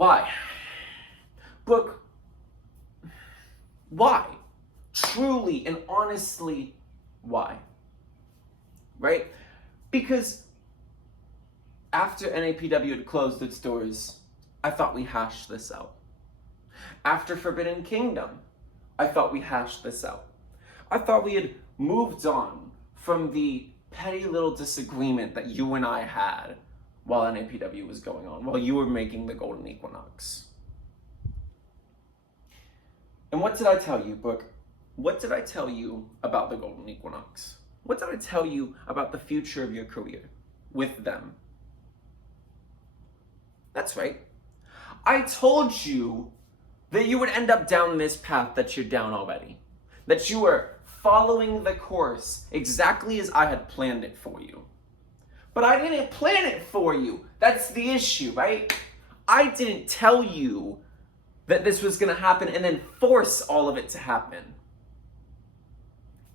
Why? Brooke, why? Truly and honestly, why? Right? Because after NAPW had closed its doors, I thought we hashed this out. After Forbidden Kingdom, I thought we hashed this out. I thought we had moved on from the petty little disagreement that you and I had while NAPW was going on, while you were making the Golden Equinox. And what did I tell you, Brooke? What did I tell you about the Golden Equinox? What did I tell you about the future of your career with them? That's right. I told you that you would end up down this path that you're down already. That you were following the course exactly as I had planned it for you. But I didn't plan it for you. That's the issue, right? I didn't tell you that this was going to happen and then force all of it to happen.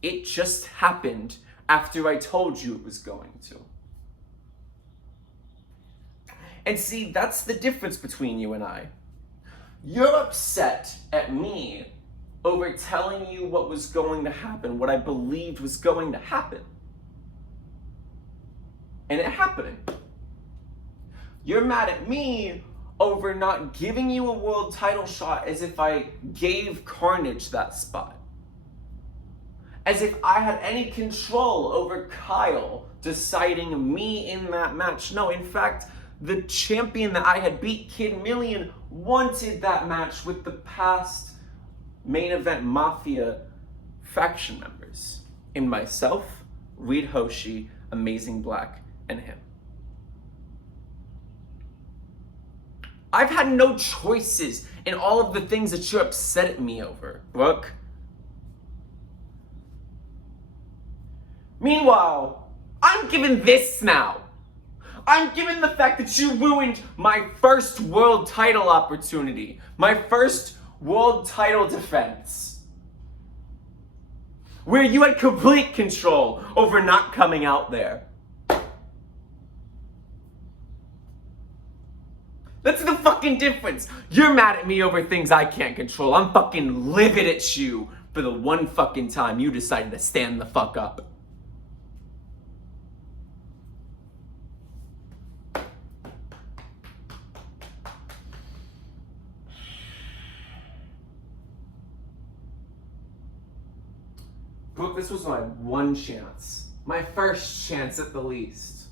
It just happened after I told you it was going to. And see, that's the difference between you and I. You're upset at me over telling you what was going to happen, what I believed was going to happen. And it happened. You're mad at me over not giving you a world title shot as if I gave Carnage that spot. As if I had any control over Kyle deciding me in that match. No, in fact, the champion that I had beat, Kid Million, wanted that match with the past main event Mafia faction members. In myself, Reed Hoshi, Amazing Black, and him. I've had no choices in all of the things that you're upset at me over, Brooke. Meanwhile, I'm given this now. I'm given the fact that you ruined my first world title opportunity, my first world title defense, where you had complete control over not coming out there. That's the fucking difference. You're mad at me over things I can't control. I'm fucking livid at you for the one fucking time you decided to stand the fuck up. Brooke, this was my one chance, my first chance at the least,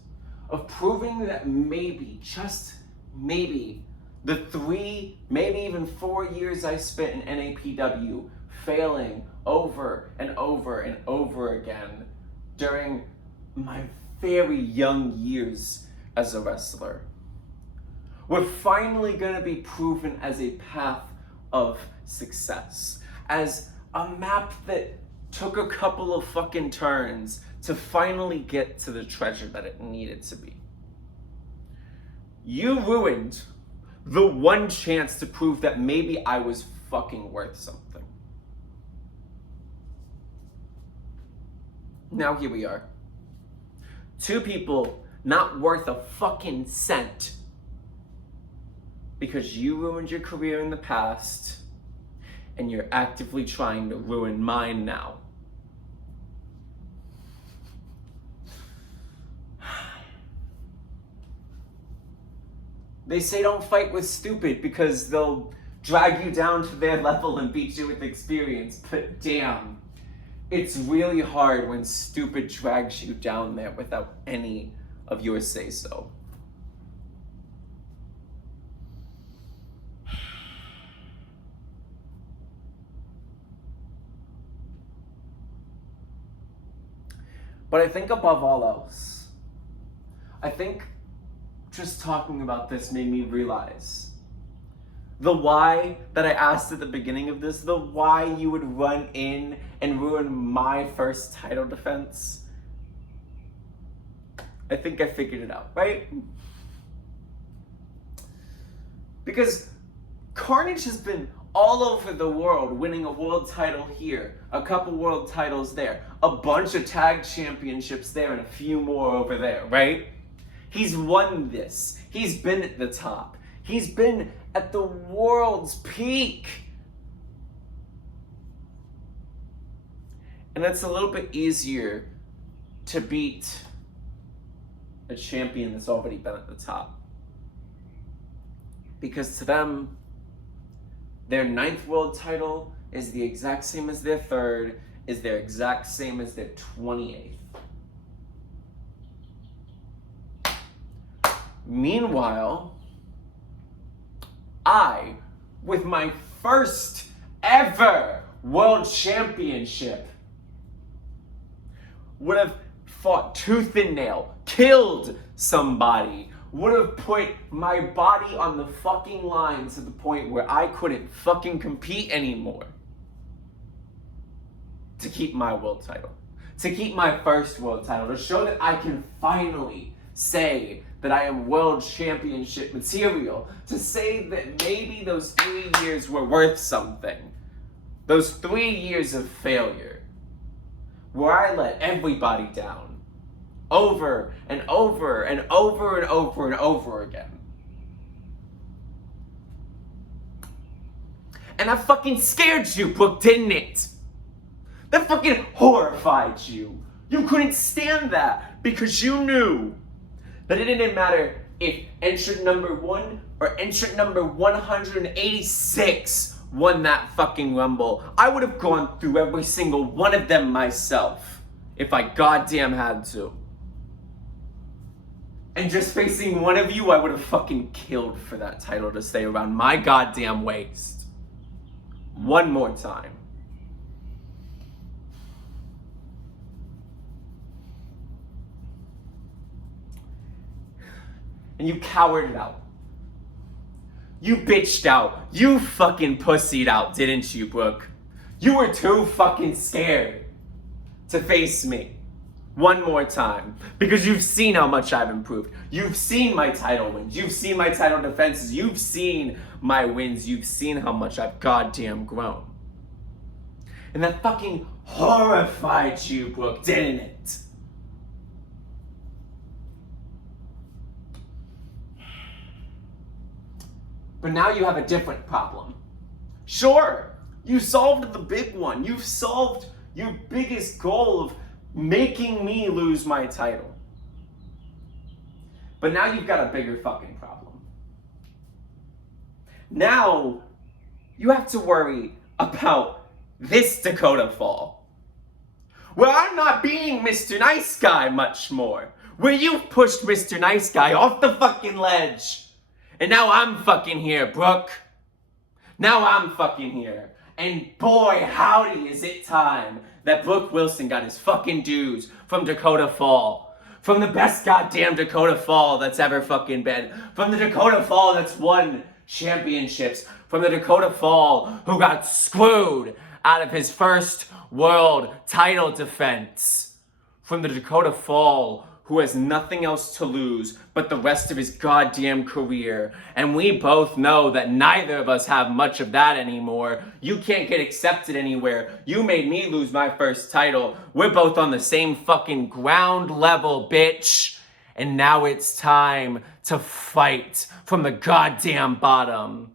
of proving that maybe, just maybe, the 3, maybe even 4 years I spent in NAPW failing over and over and over again during my very young years as a wrestler, were finally going to be proven as a path of success, as a map that took a couple of fucking turns to finally get to the treasure that it needed to be. You ruined the one chance to prove that maybe I was fucking worth something. Now here we are. 2 people not worth a fucking cent because you ruined your career in the past and you're actively trying to ruin mine now. They say don't fight with stupid because they'll drag you down to their level and beat you with experience, but damn, it's really hard when stupid drags you down there without any of your say-so. But I think above all else, I think just talking about this made me realize the why that I asked at the beginning of this, the why you would run in and ruin my first title defense. I think I figured it out, right? Because Carnage has been all over the world, winning a world title here, a couple world titles there, a bunch of tag championships there, and a few more over there, right? He's won this. He's been at the top. He's been at the world's peak. And it's a little bit easier to beat a champion that's already been at the top. Because to them, their 9th world title is the exact same as their 3rd, is their exact same as their 28th. Meanwhile, I, with my first ever world championship, would have fought tooth and nail, killed somebody, would have put my body on the fucking line to the point where I couldn't fucking compete anymore to keep my world title, to keep my first world title, to show that I can finally say that I am world championship material, to say that maybe those 3 years were worth something. Those 3 years of failure, where I let everybody down, over and over and over and over and over again. And that fucking scared you, Brooke, didn't it? That fucking horrified you. You couldn't stand that because you knew that it didn't matter if entrant number 1 or entrant number 186 won that fucking Rumble. I would have gone through every single one of them myself if I goddamn had to. And just facing one of you, I would have fucking killed for that title to stay around my goddamn waist. One more time. And you cowered out. You bitched out. You fucking pussied out, didn't you, Brooke? You were too fucking scared to face me one more time because you've seen how much I've improved. You've seen my title wins. You've seen my title defenses. You've seen my wins. You've seen how much I've goddamn grown. And that fucking horrified you, Brooke, didn't it? But now you have a different problem. Sure, you solved the big one. You've solved your biggest goal of making me lose my title. But now you've got a bigger fucking problem. Now you have to worry about this Dakota Fall, where I'm not being Mr. Nice Guy much more, where you've pushed Mr. Nice Guy off the fucking ledge. And now I'm fucking here, Brooke. Now I'm fucking here. And boy, howdy, is it time that Brooke Wilson got his fucking dues from Dakota Fall. From the best goddamn Dakota Fall that's ever fucking been. From the Dakota Fall that's won championships. From the Dakota Fall who got screwed out of his first world title defense. From the Dakota Fall who has nothing else to lose but the rest of his goddamn career. And we both know that neither of us have much of that anymore. You can't get accepted anywhere. You made me lose my first title. We're both on the same fucking ground level, bitch. And now it's time to fight from the goddamn bottom.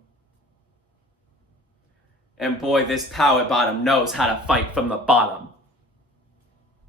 And boy, this power bottom knows how to fight from the bottom.